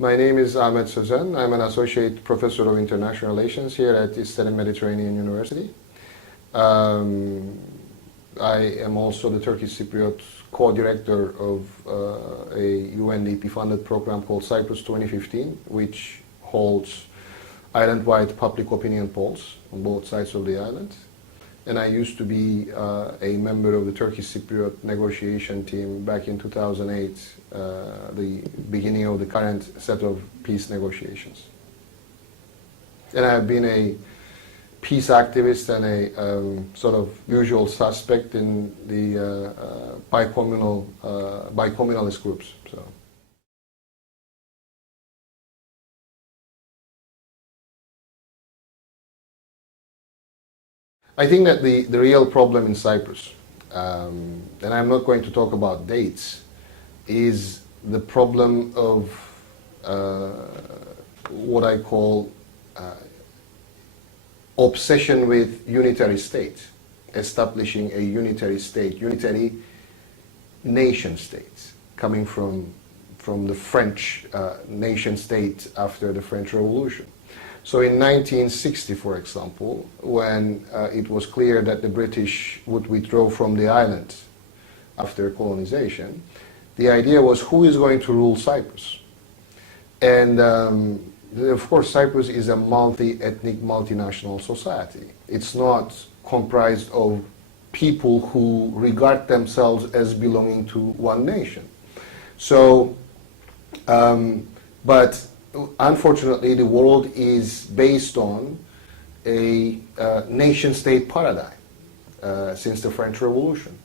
My name is Ahmet Sözen. I'm an associate professor of international relations here at Eastern and Mediterranean University. I am also the Turkish Cypriot co-director of a UNDP-funded program called Cyprus 2015, which holds island-wide public opinion polls on both sides of the island. And I used to be a member of the Turkish Cypriot negotiation team back in 2008, the beginning of the current set of peace negotiations. And I have been a peace activist and a sort of usual suspect in the bicommunalist groups. So. I think that the real problem in Cyprus, and I'm not going to talk about dates, is the problem of what I call obsession with unitary state, establishing a unitary state, unitary nation state, coming from the French nation state after the French Revolution. So in 1960, for example, when it was clear that the British would withdraw from the island after colonization, the idea was who is going to rule Cyprus? And of course, Cyprus is a multi-ethnic, multinational society. It's not comprised of people who regard themselves as belonging to one nation. So, but unfortunately, the world is based on a nation-state paradigm since the French Revolution.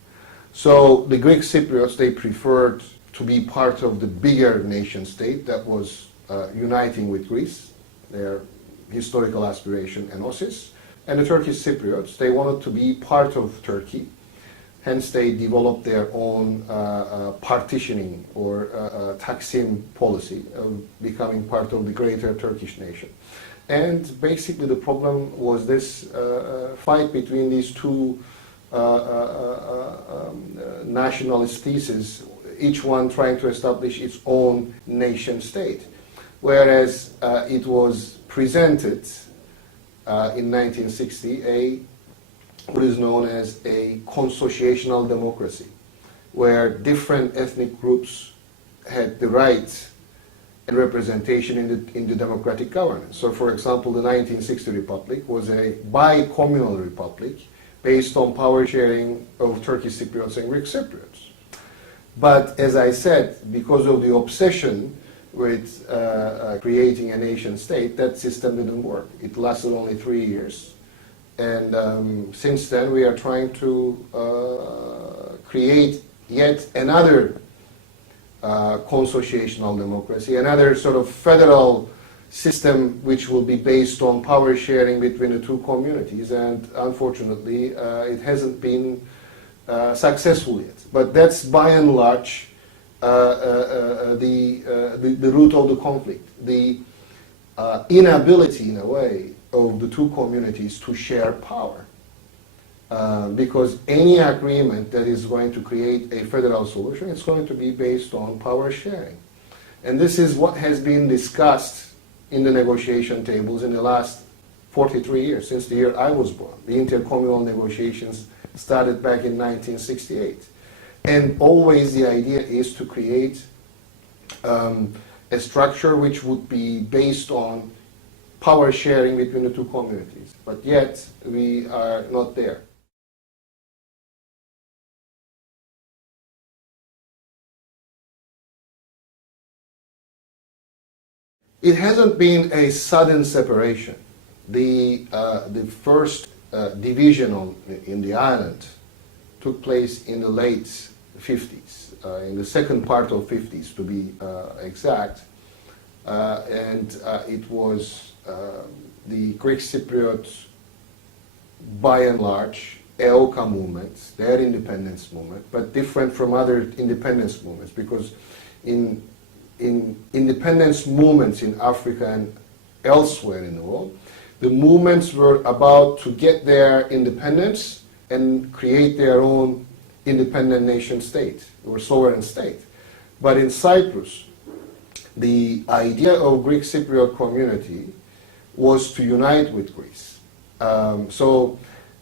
So the Greek Cypriots, they preferred to be part of the bigger nation-state that was uniting with Greece, their historical aspiration, Enosis. And the Turkish Cypriots, they wanted to be part of Turkey. Hence, they developed their own partitioning or Taksim policy of becoming part of the greater Turkish nation. And basically the problem was this fight between these two nationalist theses, each one trying to establish its own nation state. Whereas it was presented in 1960 what is known as a consociational democracy, where different ethnic groups had the right and representation in the democratic governance. So for example, the 1960 Republic was a bi-communal republic based on power sharing of Turkish Cypriots and Greek Cypriots. But as I said, because of the obsession with creating a nation state, that system didn't work. It lasted only 3 years. And since then, we are trying to create yet another consociational democracy, another sort of federal system which will be based on power sharing between the two communities. And unfortunately, it hasn't been successful yet. But that's by and large the root of the conflict, the inability, in a way, of the two communities to share power. Because any agreement that is going to create a federal solution, it's going to be based on power sharing. And this is what has been discussed in the negotiation tables in the last 43 years, since the year I was born. The intercommunal negotiations started back in 1968. And always the idea is to create a structure which would be based on power sharing between the two communities. But yet, we are not there. It hasn't been a sudden separation. The first division in the island took place in the late 50s, in the second part of 50s to be exact. And it was the Greek Cypriots, by and large, EOKA movement, their independence movement, but different from other independence movements, because in independence movements in Africa and elsewhere in the world, the movements were about to get their independence and create their own independent nation state or sovereign state. But in Cyprus, the idea of Greek Cypriot community was to unite with Greece. So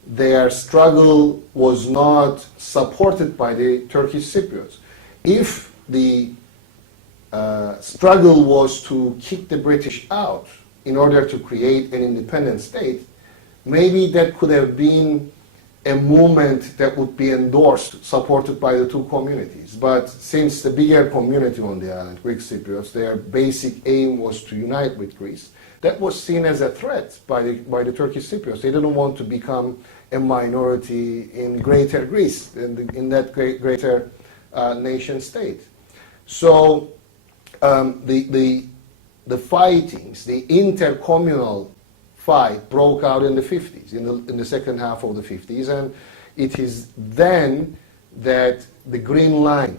their struggle was not supported by the Turkish Cypriots. If the struggle was to kick the British out in order to create an independent state, maybe that could have been a movement that would be endorsed, supported by the two communities. But since the bigger community on the island, Greek Cypriots, their basic aim was to unite with Greece, that was seen as a threat by the Turkish Cypriots. They didn't want to become a minority in Greater Greece, in that greater nation state. So the fightings, the intercommunal fight broke out in the 50s, in the second half of the 50s, and it is then that the Green Line,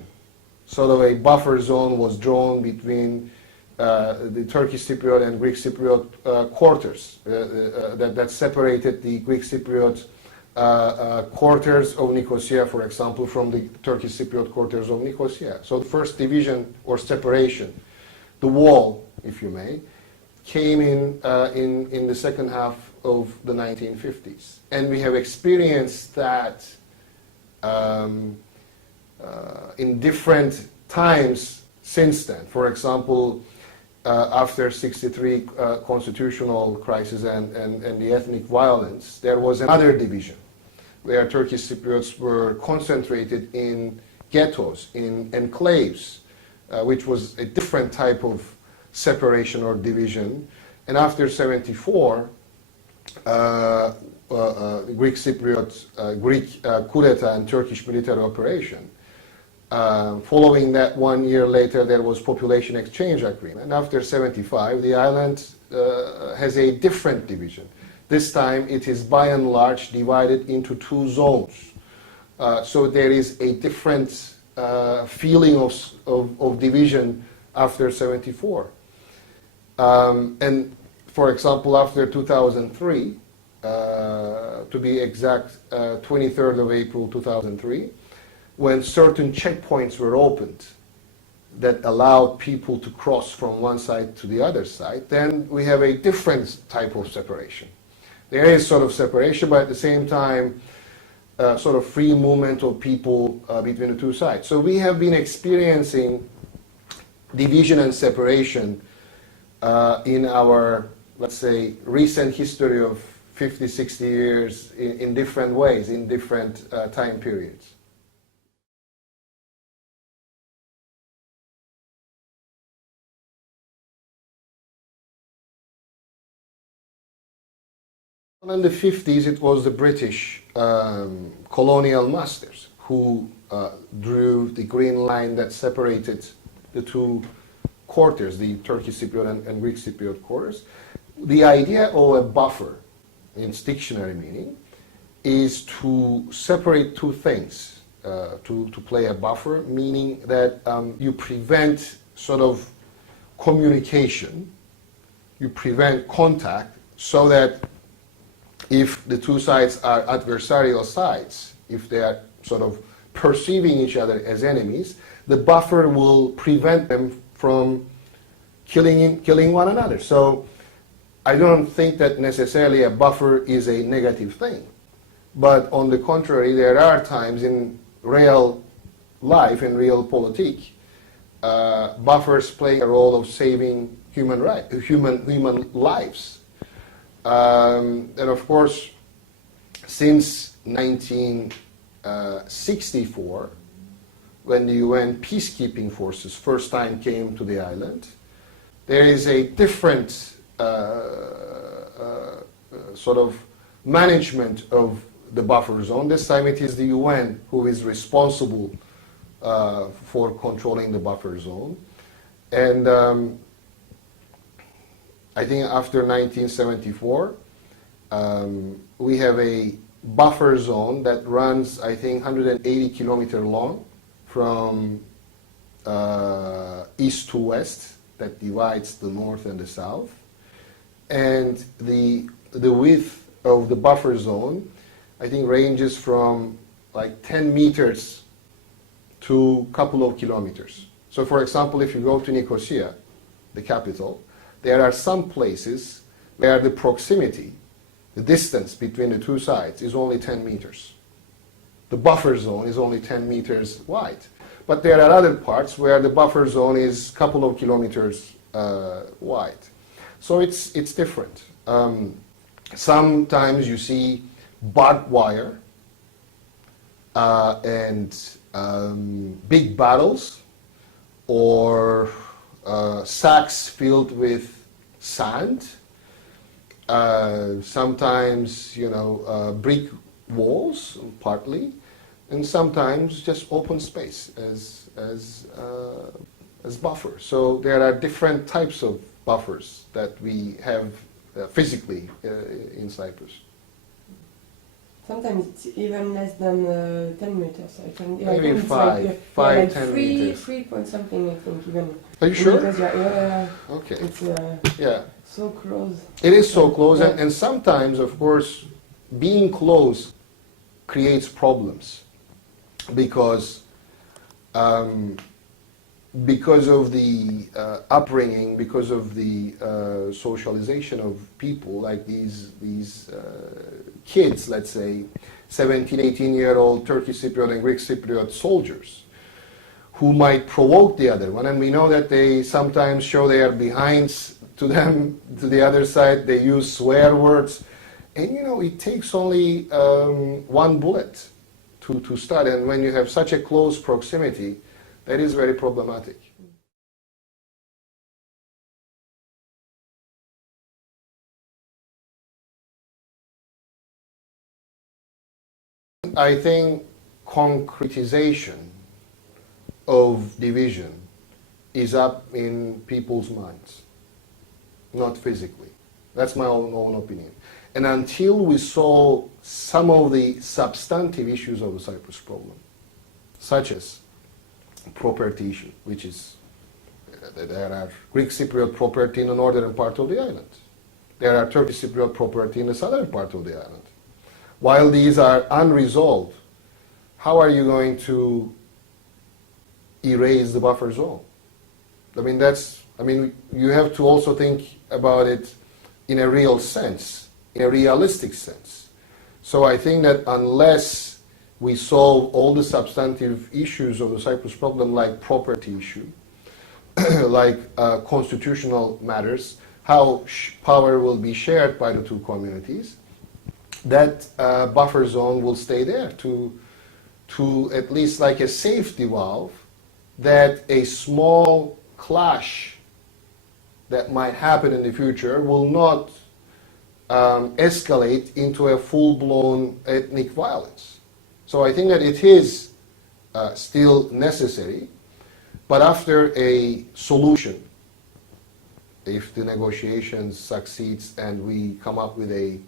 sort of a buffer zone, was drawn between the Turkish Cypriot and Greek Cypriot quarters that separated the Greek Cypriot quarters of Nicosia, for example, from the Turkish Cypriot quarters of Nicosia. So the first division or separation, the wall, if you may, came in the second half of the 1950s. And we have experienced that in different times since then. For example, after 63 constitutional crisis and the ethnic violence, there was another division where Turkish Cypriots were concentrated in ghettos, in enclaves, which was a different type of separation or division. And after 74, Greek Cypriot, Greek coup d'etat and Turkish military operation. Following that, 1 year later, there was population exchange agreement. And after 75, the island has a different division. This time, it is by and large divided into two zones. So there is a different feeling of division after 74. And for example, after 2003, to be exact, 23rd of April 2003, when certain checkpoints were opened that allowed people to cross from one side to the other side, then we have a different type of separation. There is sort of separation, but at the same time, sort of free movement of people between the two sides. So we have been experiencing division and separation in our, let's say, recent history of 50, 60 years in different ways, in different time periods. In the 50s, it was the British colonial masters who drew the Green Line that separated the two quarters, the Turkish Cypriot and Greek Cypriot quarters. The idea of a buffer, in its dictionary meaning, is to separate two things, to play a buffer, meaning that you prevent sort of communication, you prevent contact, so that if the two sides are adversarial sides, if they are sort of perceiving each other as enemies, the buffer will prevent them from killing one another. So I don't think that necessarily a buffer is a negative thing. But on the contrary, there are times in real life, in real politique, buffers play a role of saving human lives. And of course, since 1964, when the UN peacekeeping forces first time came to the island, there is a different sort of management of the buffer zone. This time it is the UN who is responsible for controlling the buffer zone. And I think after 1974, we have a buffer zone that runs, I think, 180 kilometers long from east to west, that divides the north and the south. And the width of the buffer zone, I think, ranges from like 10 meters to a couple of kilometers. So for example, if you go to Nicosia, the capital, there are some places where the proximity, the distance between the two sides is only 10 meters. The buffer zone is only 10 meters wide. But there are other parts where the buffer zone is a couple of kilometers wide. So it's different. Sometimes you see barbed wire and big battles, or sacks filled with sand. Sometimes, brick walls, partly, and sometimes just open space as buffer. So there are different types of buffers that we have physically in Cyprus. Sometimes it's even less than 10 meters. I think. Yeah, Maybe I think five, like 10 meters. 3 point something, I think, even. Are you sure? Because Okay. it's so close. It is so close, Yeah. and sometimes, of course, being close creates problems because of the upbringing, because of the socialization of people, like these kids, let's say, 17, 18-year-old Turkish Cypriot and Greek Cypriot soldiers, who might provoke the other one, and we know that they sometimes show their behinds to them, to the other side. They use swear words, and it takes only one bullet to start, and when you have such a close proximity, that is very problematic. I think concretization of division is up in people's minds, not physically. That's my own opinion. And until we solve some of the substantive issues of the Cyprus problem, such as property issue, which is, there are Greek Cypriot property in the northern part of the island. There are Turkish Cypriot property in the southern part of the island. While these are unresolved, how are you going to erase the buffer zone? You have to also think about it in a real sense, in a realistic sense. So I think that unless we solve all the substantive issues of the Cyprus problem, like property issue, like constitutional matters, how power will be shared by the two communities, that buffer zone will stay there to at least like a safety valve, that a small clash that might happen in the future will not escalate into a full-blown ethnic violence. So I think that it is still necessary, but after a solution, if the negotiations succeeds and we come up with a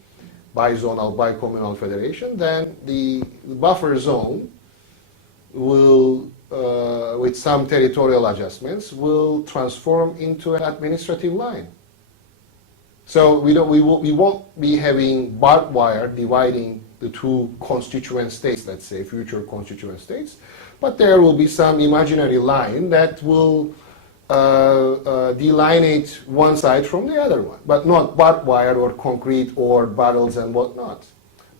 bizonal, bicommunal federation, then the buffer zone will, with some territorial adjustments, will transform into an administrative line. So we won't be having barbed wire dividing the two constituent states, let's say, future constituent states, but there will be some imaginary line that will delineate one side from the other one, but not barbed wire or concrete or battles and whatnot.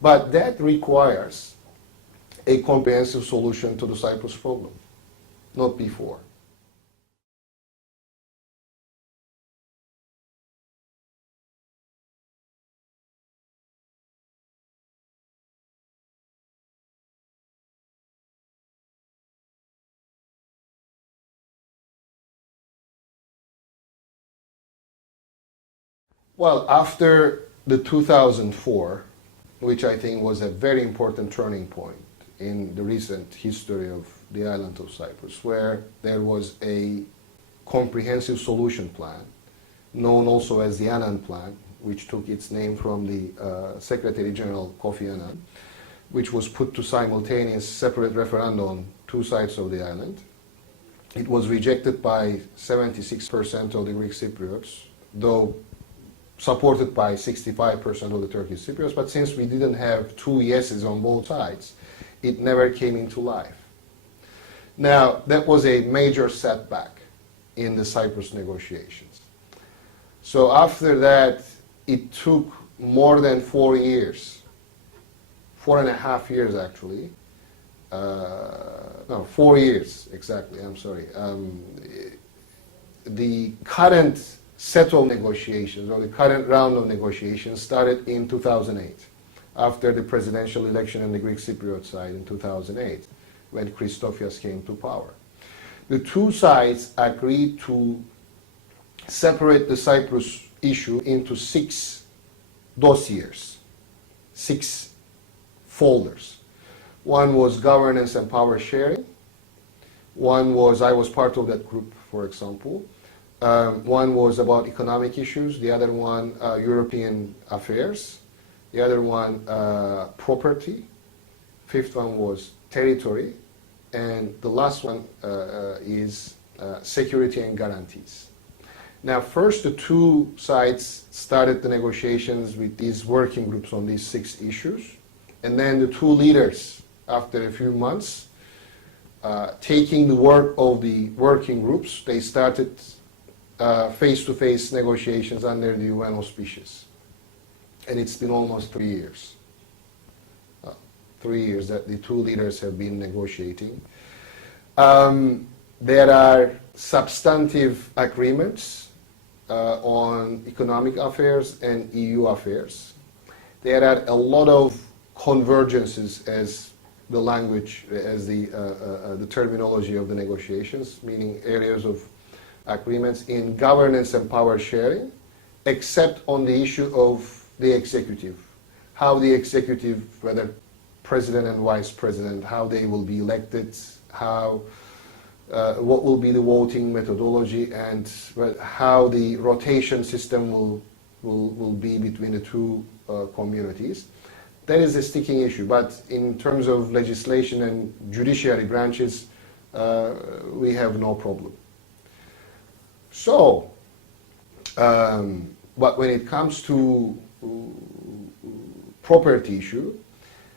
But that requires a comprehensive solution to the Cyprus problem, not before. Well, after the 2004, which I think was a very important turning point in the recent history of the island of Cyprus, where there was a comprehensive solution plan, known also as the Annan Plan, which took its name from the Secretary General Kofi Annan, which was put to simultaneous separate referendum on two sides of the island. It was rejected by 76% of the Greek Cypriots, though supported by 65% of the Turkish Cypriots, but since we didn't have two yeses on both sides, it never came into life. Now, that was a major setback in the Cyprus negotiations. So after that, it took more than 4 years, 4.5 years actually. No, 4 years exactly, I'm sorry. The current set of negotiations, or the current round of negotiations, started in 2008, after the presidential election on the Greek Cypriot side in 2008, when Christofias came to power. The two sides agreed to separate the Cyprus issue into 6 dossiers, 6 folders. One was governance and power sharing. One was, I was part of that group, for example. One was about economic issues. The other one, European affairs. The other one, property. Fifth one was territory. And the last one is security and guarantees. Now, first the two sides started the negotiations with these working groups on these 6 issues. And then the two leaders, after a few months, taking the work of the working groups, they started face-to-face negotiations under the UN auspices. And it's been almost 3 years. 3 years that the two leaders have been negotiating. There are substantive agreements on economic affairs and EU affairs. There are a lot of convergences, as the language, as the terminology of the negotiations, meaning areas of agreements in governance and power sharing, except on the issue of the executive. How the executive, whether president and vice president, how they will be elected, how, what will be the voting methodology, and how the rotation system will be between the two communities. That is a sticking issue, but in terms of legislation and judiciary branches, we have no problem. So, but when it comes to property issue,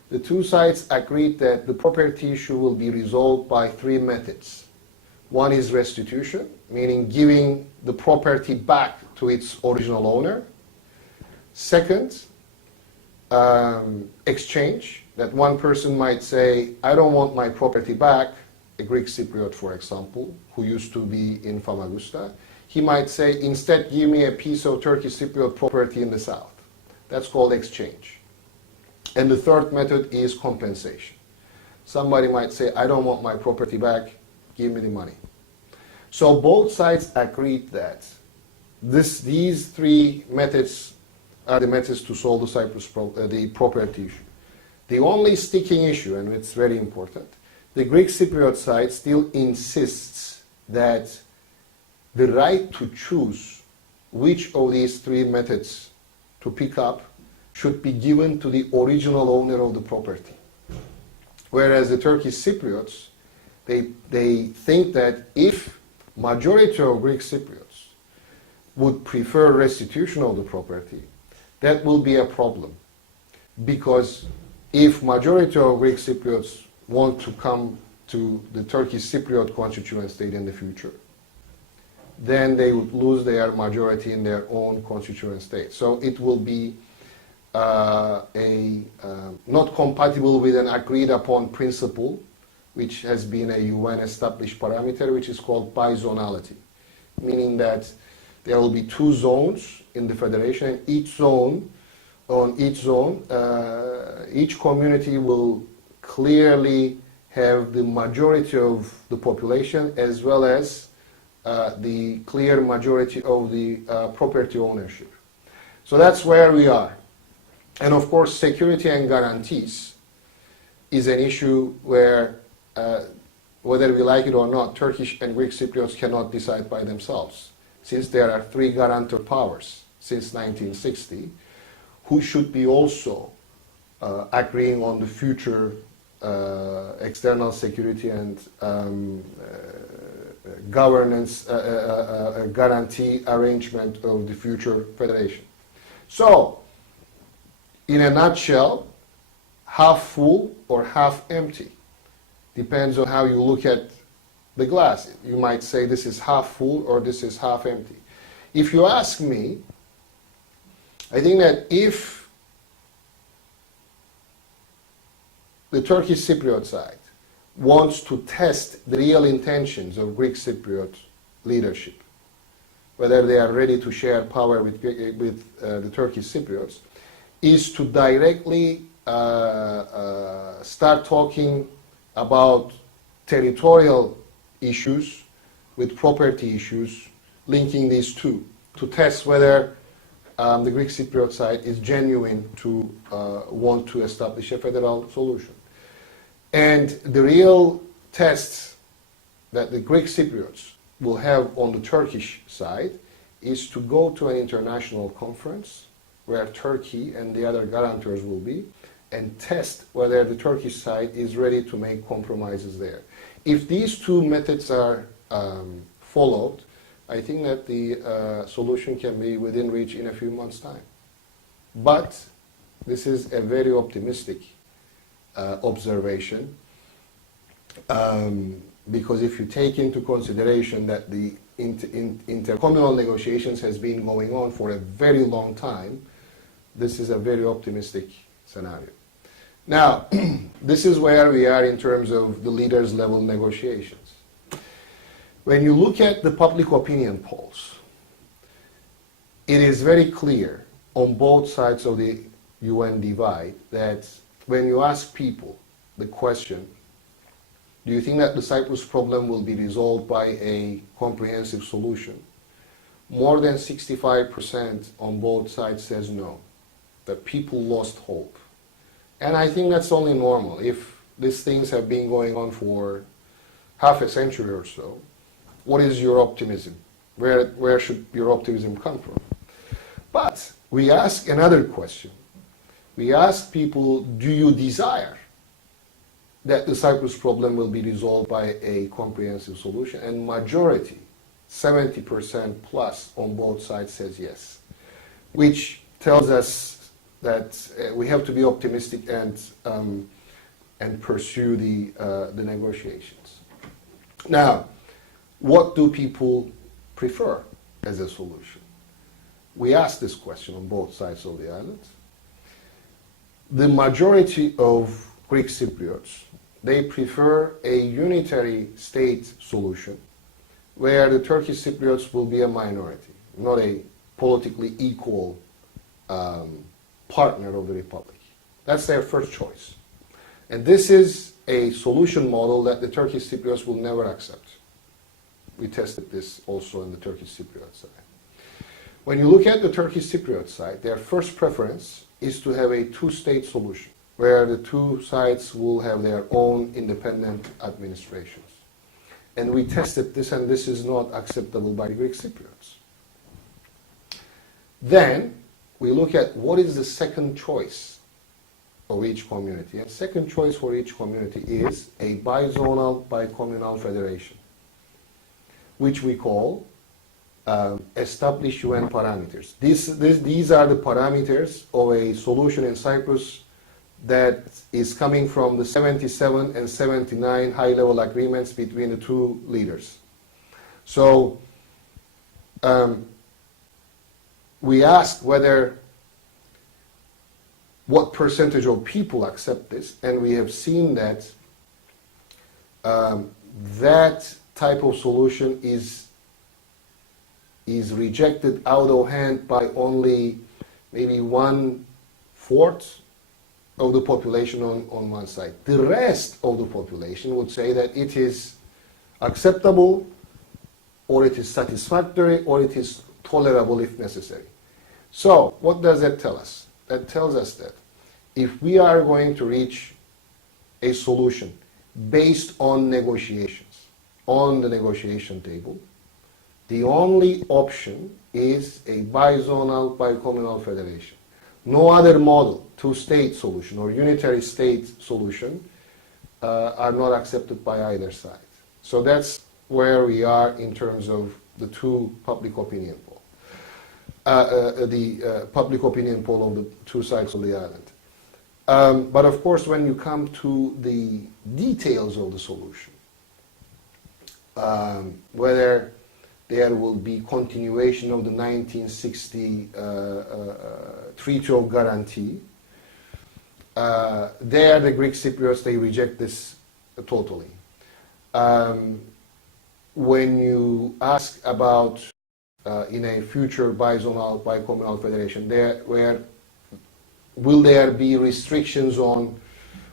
the two sides agreed that the property issue will be resolved by 3 methods. One is restitution, meaning giving the property back to its original owner. Second, exchange, that one person might say, I don't want my property back, a Greek Cypriot, for example, who used to be in Famagusta. He might say, instead give me a piece of Turkish Cypriot property in the south. That's called exchange. And the third method is compensation. Somebody might say, I don't want my property back, give me the money. So both sides agreed that these 3 methods are the methods to solve the Cyprus the property issue. The only sticking issue, and it's very important, the Greek Cypriot side still insists that the right to choose which of these 3 methods to pick up should be given to the original owner of the property. Whereas the Turkish Cypriots, they think that if majority of Greek Cypriots would prefer restitution of the property, that will be a problem. Because if majority of Greek Cypriots want to come to the Turkish Cypriot constituent state in the future, then they would lose their majority in their own constituent state. So it will be not compatible with an agreed upon principle, which has been a UN established parameter, which is called bizonality, meaning that there will be 2 zones in the federation, and each community will clearly have the majority of the population as well as the clear majority of the property ownership. So that's where we are. And of course, security and guarantees is an issue where, whether we like it or not, Turkish and Greek Cypriots cannot decide by themselves. Since there are 3 guarantor powers since 1960, who should be also agreeing on the future external security and governance guarantee arrangement of the future federation. So, in a nutshell, half full or half empty. Depends on how you look at the glass. You might say this is half full or this is half empty. If you ask me, I think that if the Turkish Cypriot side wants to test the real intentions of Greek Cypriot leadership, whether they are ready to share power with the Turkish Cypriots, is to directly start talking about territorial issues with property issues, linking these two, to test whether the Greek Cypriot side is genuine to want to establish a federal solution. And the real tests that the Greek Cypriots will have on the Turkish side is to go to an international conference where Turkey and the other guarantors will be, and test whether the Turkish side is ready to make compromises there. If these two methods are followed, I think that the solution can be within reach in a few months' time. But this is a very optimistic observation, because if you take into consideration that the intercommunal negotiations has been going on for a very long time, this is a very optimistic scenario. Now, this is where we are in terms of the leaders level negotiations. When you look at the public opinion polls, it is very clear on both sides of the UN divide that when you ask people the question, do you think that the Cyprus problem will be resolved by a comprehensive solution? More than 65% on both sides says no, that people lost hope. And I think that's only normal. If these things have been going on for half a century or so, what is your optimism? Where should your optimism come from? But we ask another question. We ask people, do you desire that the Cyprus problem will be resolved by a comprehensive solution? And majority, 70% plus on both sides says yes, which tells us that we have to be optimistic and pursue the negotiations. Now, what do people prefer as a solution? We asked this question on both sides of the island. The majority of Greek Cypriots, they prefer a unitary state solution where the Turkish Cypriots will be a minority, not a politically equal partner of the Republic. That's their first choice. And this is a solution model that the Turkish Cypriots will never accept. We tested this also on the Turkish Cypriot side. When you look at the Turkish Cypriot side, their first preference is to have a two-state solution, where the two sides will have their own independent administrations. And we tested this, and this is not acceptable by the Greek Cypriots. Then we look at what is the second choice of each community. And second choice for each community is a bizonal, bicommunal federation, which we call established UN parameters. These are the parameters of a solution in Cyprus that is coming from the 77 and 79 high-level agreements between the two leaders. So we asked what percentage of people accept this, and we have seen that that type of solution is rejected out of hand by only maybe 1/4 of the population on one side. The rest of the population would say that it is acceptable, or it is satisfactory, or it is tolerable if necessary. So what does that tell us? That tells us that if we are going to reach a solution based on negotiations, on the negotiation table, the only option is a bizonal, bicommunal federation. No other model, two-state solution or unitary state solution, are not accepted by either side. So that's where we are in terms of the two public opinion poll. The public opinion poll of the two sides of the island. But of course, when you come to the details of the solution, whether there will be continuation of the 1960 Treaty of Guarantee. There, the Greek Cypriots, they reject this totally. When you ask about in a future bizonal, bicommunal federation, will there be restrictions on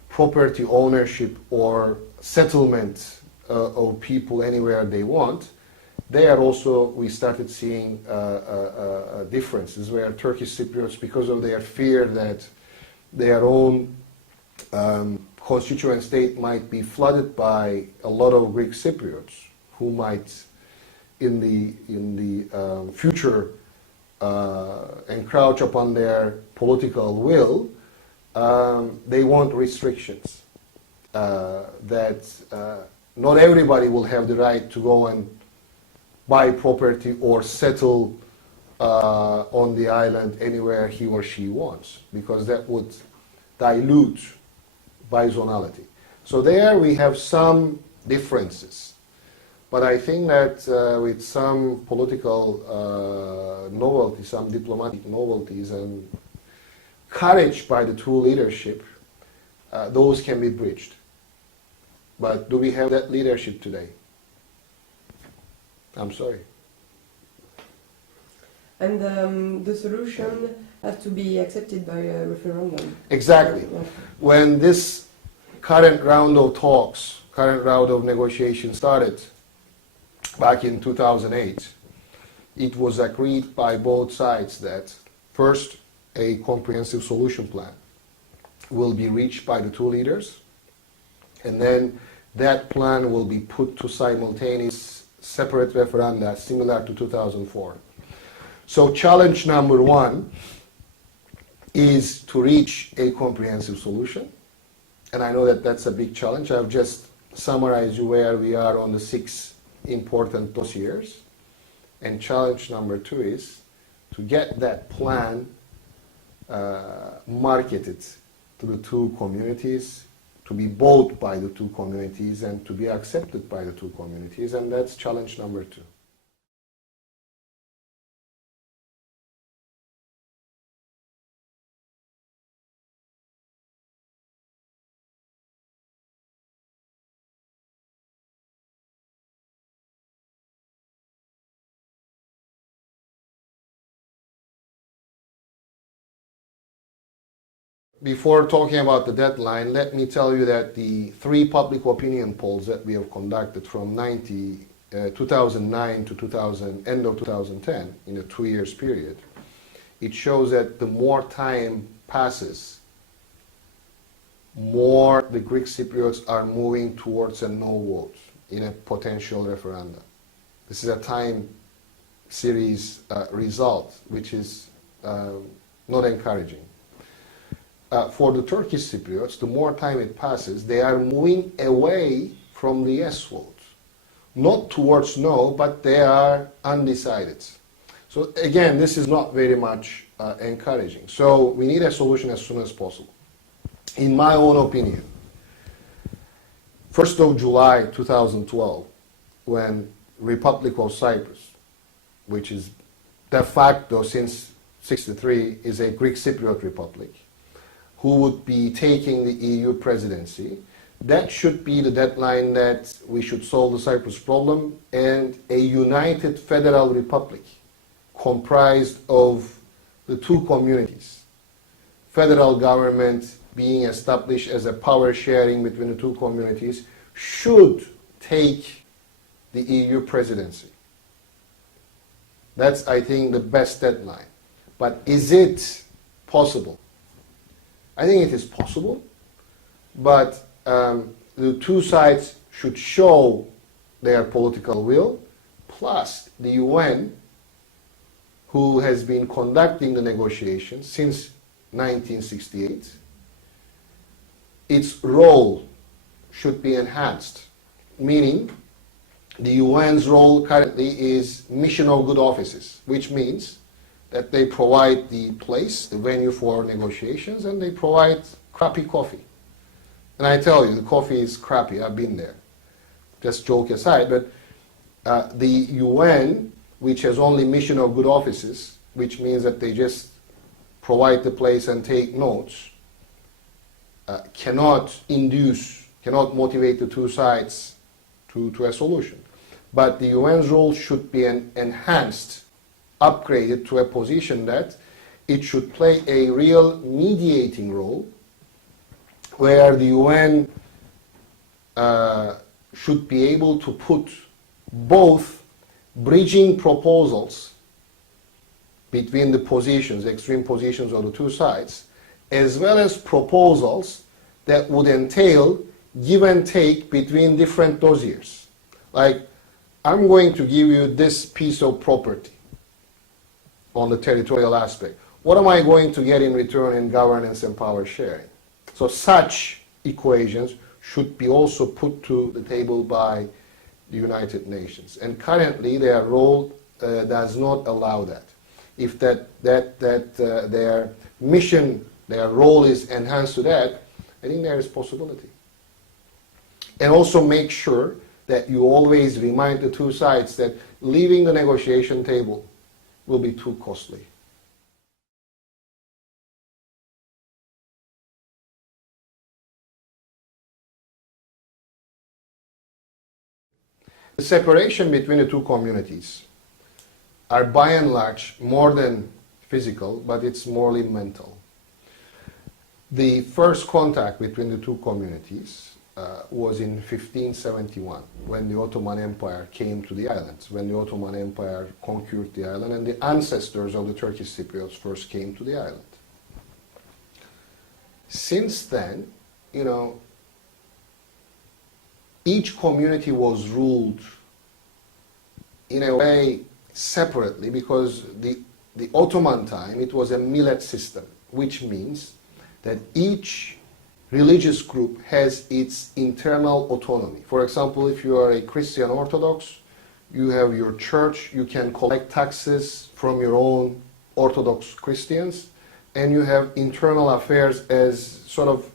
property ownership or settlement of people anywhere they want? There also we started seeing differences where Turkish Cypriots, because of their fear that their own constituent state might be flooded by a lot of Greek Cypriots who might in the future encroach upon their political will, they want restrictions that not everybody will have the right to go and buy property or settle on the island anywhere he or she wants, because that would dilute bizonality. So there we have some differences. But I think that with some political novelty, some diplomatic novelties, and courage by the two leadership, those can be bridged. But do we have that leadership today? I'm sorry. And the solution has to be accepted by a referendum. Exactly. Yeah. When this current round of talks, current round of negotiations started back in 2008, it was agreed by both sides that first a comprehensive solution plan will be reached by the two leaders, and then that plan will be put to simultaneous separate referenda similar to 2004. So challenge number one is to reach a comprehensive solution. And I know that that's a big challenge. I've just summarized you where we are on the 6 important dossiers. And challenge number two is to get that plan marketed to the two communities, to be bought by the two communities, and to be accepted by the two communities. And that's challenge number two. Before talking about the deadline, let me tell you that the 3 public opinion polls that we have conducted from 2009 to end of 2010, in a 2 years period, it shows that the more time passes, more the Greek Cypriots are moving towards a no vote in a potential referendum. This is a time series result, which is not encouraging. For the Turkish Cypriots, the more time it passes, they are moving away from the yes vote. Not towards no, but they are undecided. So again, this is not very much encouraging. So we need a solution as soon as possible. In my own opinion, 1st of July 2012, when Republic of Cyprus, which is de facto since 1963 is a Greek Cypriot Republic, who would be taking the EU presidency, that should be the deadline that we should solve the Cyprus problem, and a united federal republic comprised of the two communities, federal government being established as a power sharing between the two communities, should take the EU presidency. That's, I think, the best deadline. But is it possible? I think it is possible, but the two sides should show their political will, plus the UN, who has been conducting the negotiations since 1968, its role should be enhanced, meaning the UN's role currently is mission of good offices, which means that they provide the place, the venue for negotiations, and they provide crappy coffee. And I tell you, the coffee is crappy. I've been there. Just joke aside, but The UN, which has only mission of good offices, which means that they just provide the place and take notes, cannot motivate the two sides to a solution. But the UN's role should be enhanced, upgraded to a position that it should play a real mediating role, where the UN should be able to put both bridging proposals between the positions, the extreme positions of the two sides, as well as proposals that would entail give and take between different dossiers. Like, I'm going to give you this piece of property on the territorial aspect. What am I going to get in return in governance and power sharing? So such equations should be also put to the table by the United Nations. And currently their role does not allow that. If their mission, their role is enhanced to that, I think there is possibility. And also make sure that you always remind the two sides that leaving the negotiation table will be too costly. The separation between the two communities are by and large more than physical, but it's morally mental. The first contact between the two communities was in 1571, when the Ottoman Empire came to the islands, when the Ottoman Empire conquered the island, and the ancestors of the Turkish Cypriots first came to the island. Since then, each community was ruled in a way separately, because the Ottoman time, it was a millet system, which means that each religious group has its internal autonomy. For example, if you are a Christian Orthodox, you have your church, you can collect taxes from your own Orthodox Christians, and you have internal affairs as sort of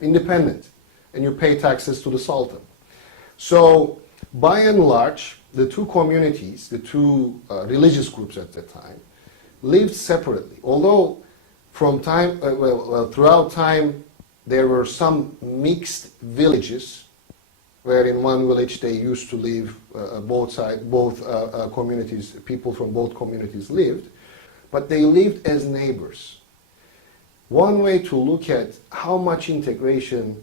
independent, and you pay taxes to the Sultan. So, by and large, the two communities, the two religious groups at that time, lived separately. Although throughout time, there were some mixed villages, where in one village they used to live, both communities, people from both communities lived, but they lived as neighbors. One way to look at how much integration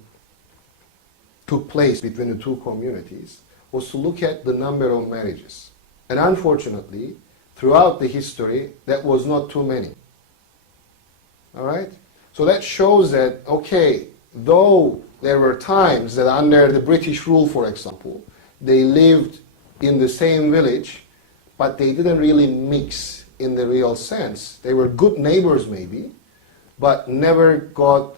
took place between the two communities was to look at the number of marriages. And unfortunately, throughout the history, that was not too many. All right? So that shows that, okay, though there were times that under the British rule, for example, they lived in the same village, but they didn't really mix in the real sense. They were good neighbors maybe, but never got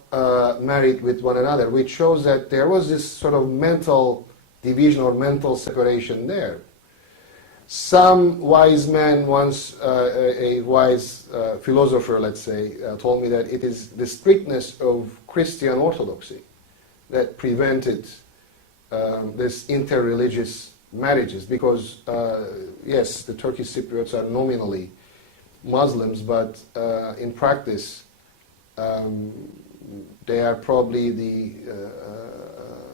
married with one another, which shows that there was this sort of mental division or mental separation there. Some wise man once, a wise philosopher, let's say, told me that it is the strictness of Christian orthodoxy that prevented this interreligious marriages, because yes, the Turkish Cypriots are nominally Muslims, but in practice they are probably the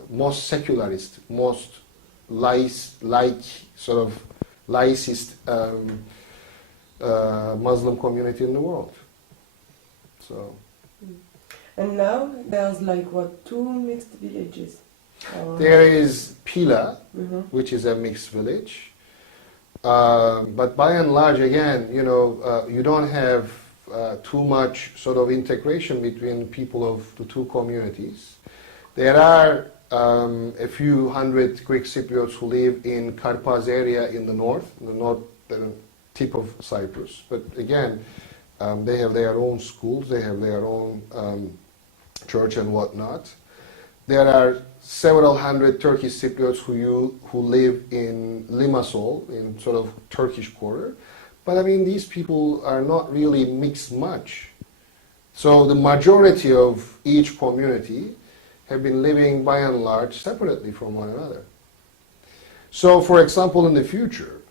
most secularist, most laicist Muslim community in the world. So. And now there's two mixed villages? There is Pila, which is a mixed village. But by and large, again, you don't have too much sort of integration between people of the two communities. There are a few hundred Greek Cypriots who live in Karpaz area in the north the tip of Cyprus. But again, they have their own schools, they have their own church and whatnot. There are several hundred Turkish Cypriots who live in Limassol, in sort of Turkish quarter. But I mean, these people are not really mixed much. So the majority of each community have been living by and large separately from one another. So, for example, in the future,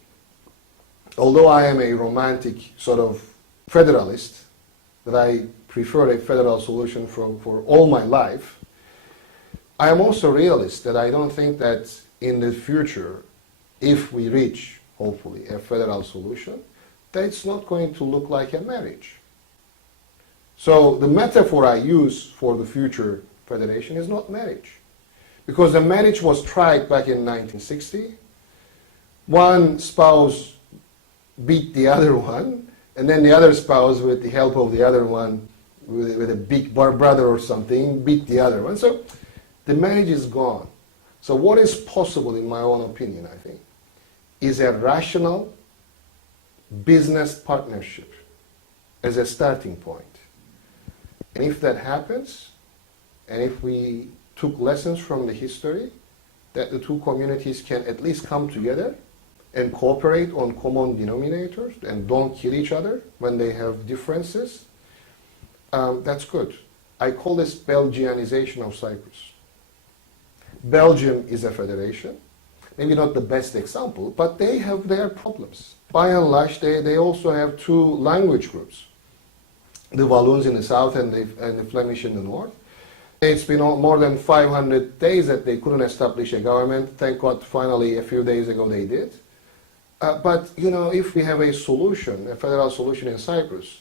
although I am a romantic sort of federalist, that I prefer a federal solution for all my life, I am also realist that I don't think that in the future, if we reach, hopefully, a federal solution, that it's not going to look like a marriage. So the metaphor I use for the future federation is not marriage. Because the marriage was tried back in 1960. One spouse beat the other one, and then the other spouse, with the help of the other one, with a big brother or something, beat the other one. So the marriage is gone. So what is possible, in my own opinion, I think, is a rational business partnership as a starting point. And if that happens, and if we took lessons from the history, that the two communities can at least come together and cooperate on common denominators and don't kill each other when they have differences, that's good. I call this Belgianization of Cyprus. Belgium is a federation, maybe not the best example, but they have their problems. By and large, they also have two language groups, the Walloons in the south and the Flemish in the north. It's been more than 500 days that they couldn't establish a government. Thank God, finally, a few days ago they did. But, you know, if we have a solution, a federal solution in Cyprus,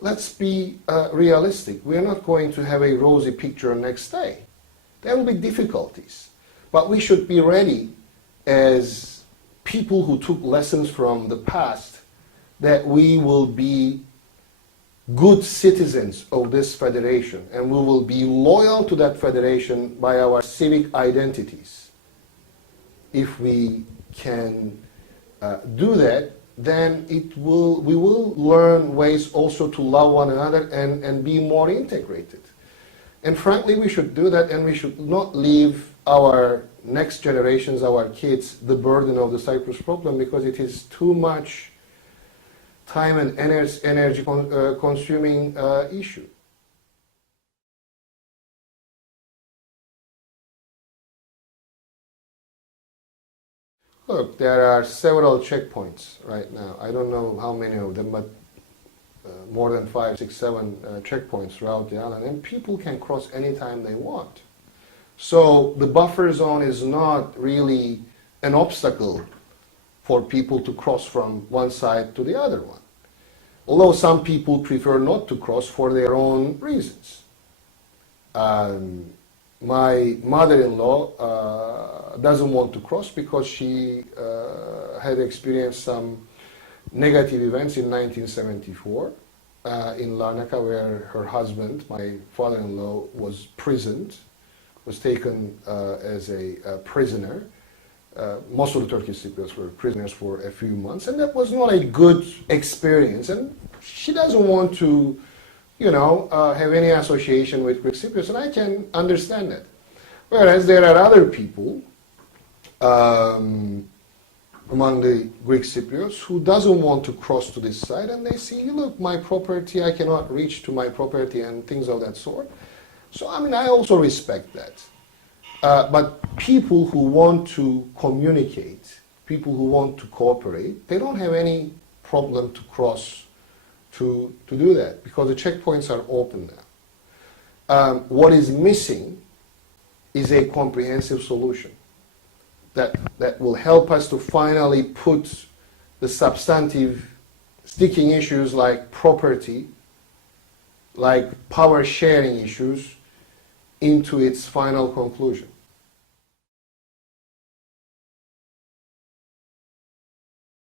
let's be realistic. We are not going to have a rosy picture next day. There will be difficulties. But we should be ready as people who took lessons from the past that we will be good citizens of this federation and we will be loyal to that federation by our civic identities. If we can do that, then we will learn ways also to love one another and be more integrated. And frankly, we should do that, and we should not leave our next generations, our kids, the burden of the Cyprus problem, because it is too much time and energy consuming issue. Look, there are several checkpoints right now. I don't know how many of them, but more than 5, 6, 7 checkpoints throughout the island, and people can cross anytime they want. So the buffer zone is not really an obstacle for people to cross from one side to the other one. Although some people prefer not to cross for their own reasons. My mother-in-law doesn't want to cross because she had experienced some negative events in 1974 in Larnaca, where her husband, my father-in-law, was prisoned, was taken as a prisoner. Most of the Turkish Cypriots were prisoners for a few months, and that was not a good experience. And she doesn't want to, you know, have any association with Greek Cypriots, and I can understand that. Whereas there are other people among the Greek Cypriots who doesn't want to cross to this side, and they see, look, my property, I cannot reach to my property and things of that sort. So, I mean, I also respect that. But people who want to communicate, people who want to cooperate, they don't have any problem to cross to do that, because the checkpoints are open now. What is missing is a comprehensive solution that will help us to finally put the substantive sticking issues like property, like power sharing issues, into its final conclusion.